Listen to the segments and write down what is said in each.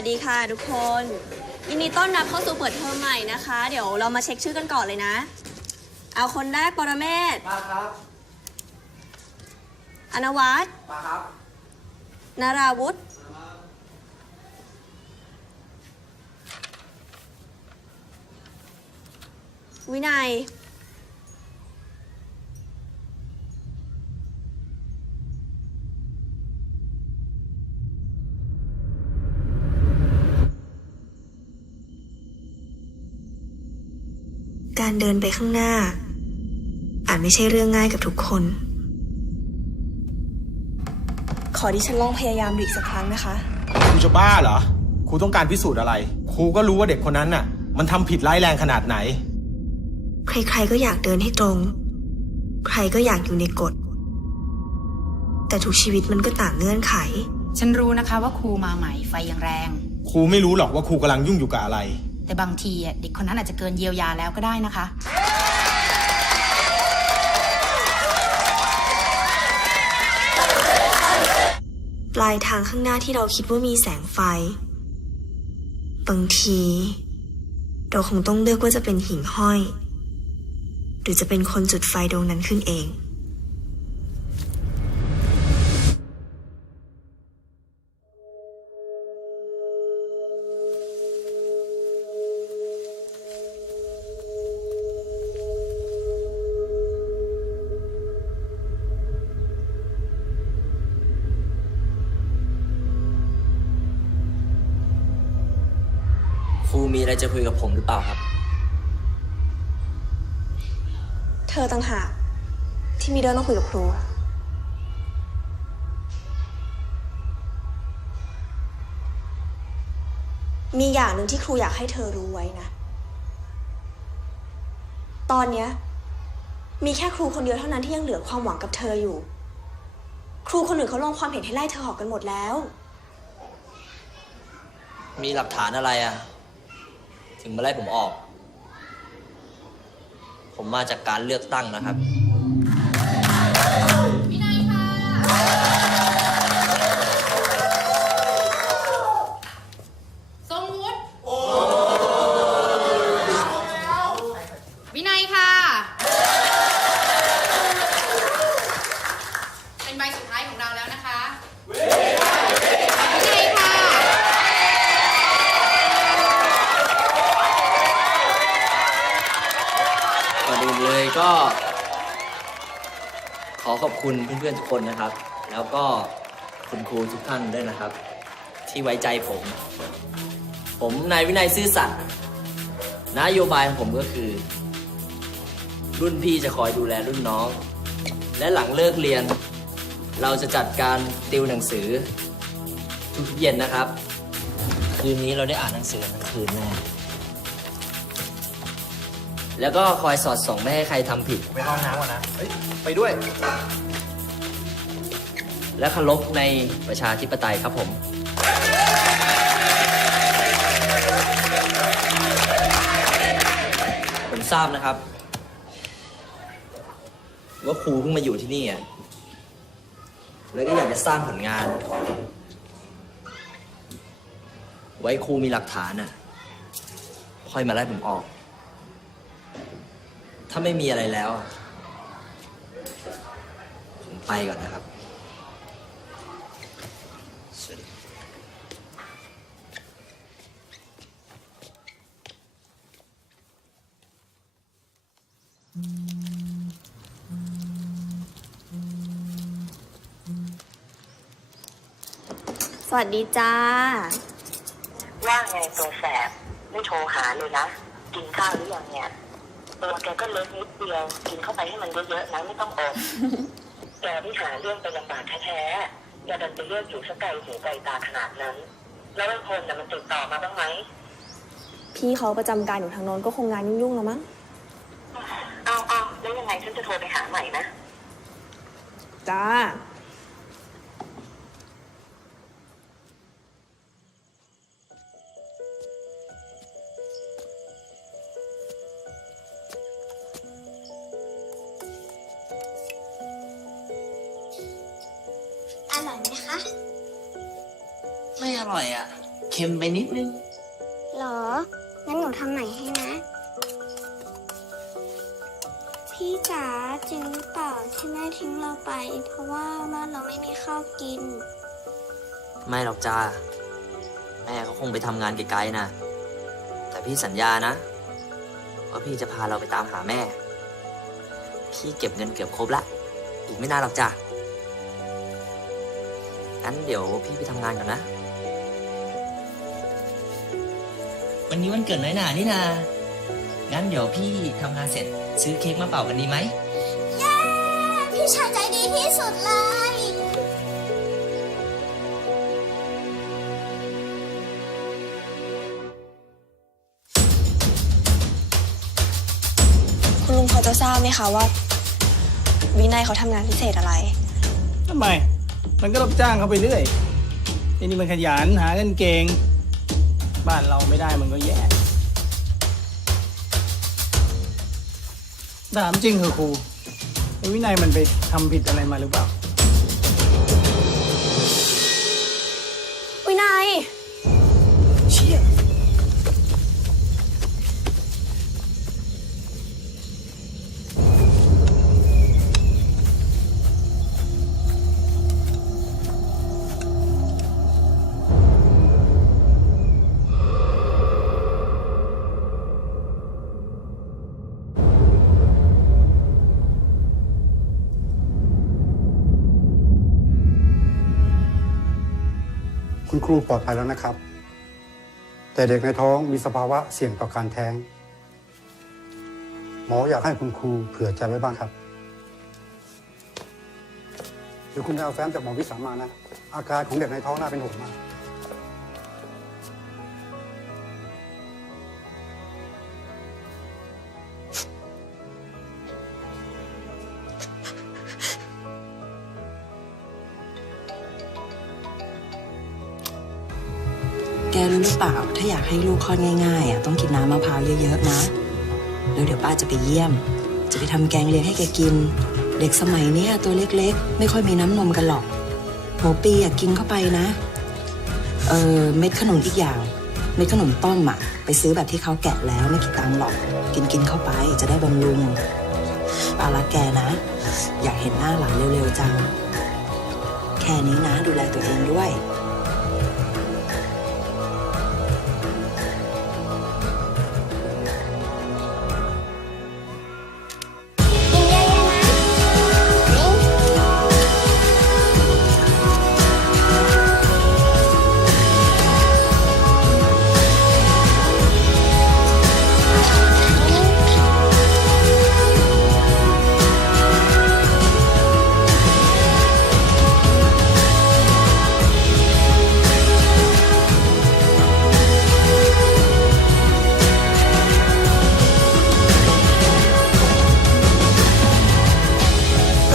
วัสดีค่ะทุกคนยินดีต้อนรับเข้าสู่เปิดเทอมใหม่นะคะ เดี๋ยวเรามาเช็คชื่อกันก่อนเลยนะ เอาคนแรกปรเมศมาครับ อนวัตมาครับนาราวุธวินัย เดินไปข้างหน้า อาจไม่ใช่เรื่องง่ายกับทุกคน ขอดิฉันลองพยายามดูอีกสักครั้งนะคะ ครูจะบ้าเหรอ ครูต้องการพิสูจน์อะไร ครูก็รู้ว่าเด็กคนนั้นน่ะ มันทำผิดร้ายแรงขนาดไหน ใครๆก็อยากเดินให้ตรง ใครก็อยากอยู่ในกฎ แต่ทุกชีวิตมันก็ต่างเงื่อนไข ฉันรู้นะคะว่าครูมาใหม่ไฟยังแรง ครูไม่รู้หรอกว่าครูกำลังยุ่งอยู่กับอะไร แต่บางทีเด็กคนนั้นอาจจะเกินเยียวยาแล้วก็ได้นะคะ ปลายทางข้างหน้าที่เราคิดว่ามีแสงไฟ บางที เราคงต้องเลือกว่าจะเป็นหิ่งห้อย หรือจะเป็นคนจุดไฟดวงนั้นขึ้นเอง อะไรจะคุยกับผมหรือเปล่าครับ เธอต่างหากที่มีเรื่องต้องคุยกับครูมีอย่างหนึ่งที่ครูอยากให้เธอรู้ไว้นะ ตอนเนี้ยมีแค่ครูคนเดียวเท่านั้นที่ยังเหลือความหวังกับเธออยู่ ครูคนอื่นเขาลงความเห็นให้ไล่เธอออกกันหมดแล้ว มีหลักฐานอะไรอะ ถึงมาไล่ผมออก ผมมาจากการเลือกตั้งนะครับทรงวุฒิวินัยค่ะ เป็นใบสุดท้ายของเราแล้วนะคะ วินัยค่ะ ก่อนอื่นเลย ก็ ขอขอบคุณเพื่อนๆทุกคนนะครับ แล้วก็คุณครูทุกท่านด้วยนะครับ ที่ไว้ใจผม ผมนายวินัยซื่อสัตย์นโยบายของผมก็คือ รุ่นพี่จะคอยดูแลรุ่นน้อง และหลังเลิกเรียน เราจะจัดการติวหนังสือ ทุกเย็นนะครับ คืนนี้เราได้อ่านหนังสือทั้งคืนแน่ แล้วก็คอยสอดส่องไม่ให้ใครทำผิด ไปห้องน้ำก่อนนะเฮ้ยไปด้วย และเคารพในประชาธิปไตยครับผม ผมทราบนะครับ ว่าครูเพิ่งมาอยู่ที่นี่อะแล้วก็อยากจะสร้างผลงาน ไว้ครูมีหลักฐานอะ ค่อยมาไล่ผมออกถ้าไม่มีอะไรแล้วอะผมไปก่อนนะครับสวัสดีสวัสดีจ้า ว่าไงตัวแสบ ไม่โทรหาเลยนะ กินข้าวหรือยังเนี่ย ตัวแกก็เล็กนิดเดียวกินเข้าไปให้มันเยอะๆนะไม่ต้องอดแกที่หาเรื่องไปลำบากแท้ๆอย่าดันไปเลือกอยู่สกไกลหูไกลตาขนาดนั้น แล้วไอ้พลน่ะมันติดต่อมาบ้างไหมพี่เขาประจำการอยู่ทางโน้นก็คงงานยุ่งๆแล้วมั้งเอาเอาแล้วยังไงฉันจะโทรไปหาใหม่นะ จ้า ร่อยไหมคะ ไม่อร่อยอะ เค็มไปนิดนึง หรอ งั้นหนูทำใหม่ให้นะ พี่จ๋าจริงหรือเปล่าที่แม่ทิ้งเราไป เพราะว่าบ้านเราไม่มีข้าวกิน ไม่หรอกจ้า แม่เขาคงไปทำงานไกลๆนะ แต่พี่สัญญานะ ว่าพี่จะพาเราไปตามหาแม่ พี่เก็บเงินเกือบครบละ อีกไม่นานหรอกจ้ะ งั้นเดี๋ยวพี่ไปทำงานก่อนนะ วันนี้วันเกิดน้อยหนานี่นา งั้นเดี๋ยวพี่ทำงานเสร็จซื้อเค้กมาเป่ากันดีไหมพี่ชายใจดีที่สุดเลย คุณลุงพอจะทราบไหมคะว่า วินัยเขาทำงานพิเศษอะไร ทำไม มันก็รับจ้างเขาไปเรื่อยไอ้นี่มันขยันหาเงินเก่ง บ้านเราไม่ได้มันก็แย่ถามจริงเหรอครูไอ้วินัยมันไปทำผิดอะไรมาหรือเปล่า วินัย รูปลอดภัยแล้วนะครับ แต่เด็กในท้องมีสภาวะเสี่ยงต่อการแท้ง หมออยากให้คุณครูเผื่อใจไว้บ้างครับเดี๋ยวคุณไปเอาแฟ้มจากหมอวิสามานะ อาการของเด็กในท้องน่าเป็นห่วงมาก กรู้หรือเปล่า ถ้าอยากให้ลูกคลอดง่ายๆอะต้องกินน้ำมะพร้าวเยอะๆนะ แล้วเดี๋ยวป้าจะไปเยี่ยม จะไปทำแกงเลี้ยงให้แกกิน เด็กสมัยเนี้ยตัวเล็กๆ ไม่ค่อยมีน้ำนมกันหรอกหัวปีอะกินเข้าไปนะ เออเม็ดขนุนอีกอย่าง เม็ดขนุนต้มอะไปซื้อแบบที่เขาแกะแล้วไม่กี่ตังค์หรอก กินกินเข้าไปจะได้บำรุงป้ารักแกนะ อยากเห็นหน้าหลานเร็วๆจัง แค่นี้นะดูแลตัวเองด้วย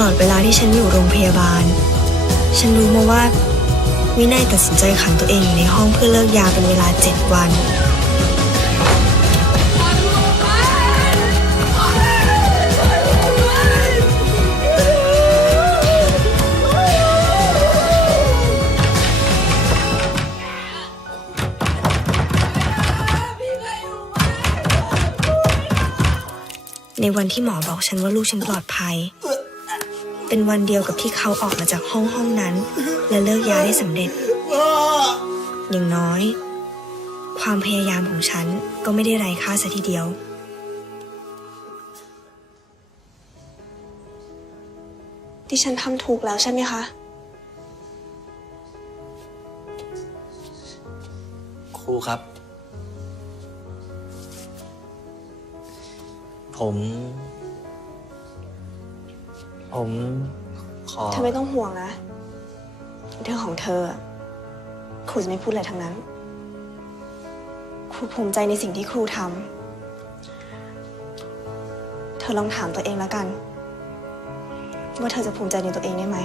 ลอดเวลาที่ฉันอยู่โรงพยาบาล ฉันรู้มาว่าวินัยตัดสินใจขังตัวเองอยู่ในห้องเพื่อเลิกยาเป็นเวลาเจ็ดวัน ในวันที่หมอบอกฉันว่าลูกฉันปลอดภัย เป็นวันเดียวกับที่เขาออกมาจากห้องห้องนั้น และเลิกยาได้สำเร็จ อย่างน้อย ความพยายามของฉันก็ไม่ได้ไร้ค่าซะทีเดียวที่ฉันทำถูกแล้วใช่ไหมคะ ครูครับ ผม ผมขอ เธอไม่ต้องห่วงนะ เรื่องของเธอครูจะไม่พูดอะไรทั้งนั้น ครูภูมิใจในสิ่งที่ครูทำเธอลองถามตัวเองแล้วกัน ว่าเธอจะภูมิใจในตัวเองได้ไหม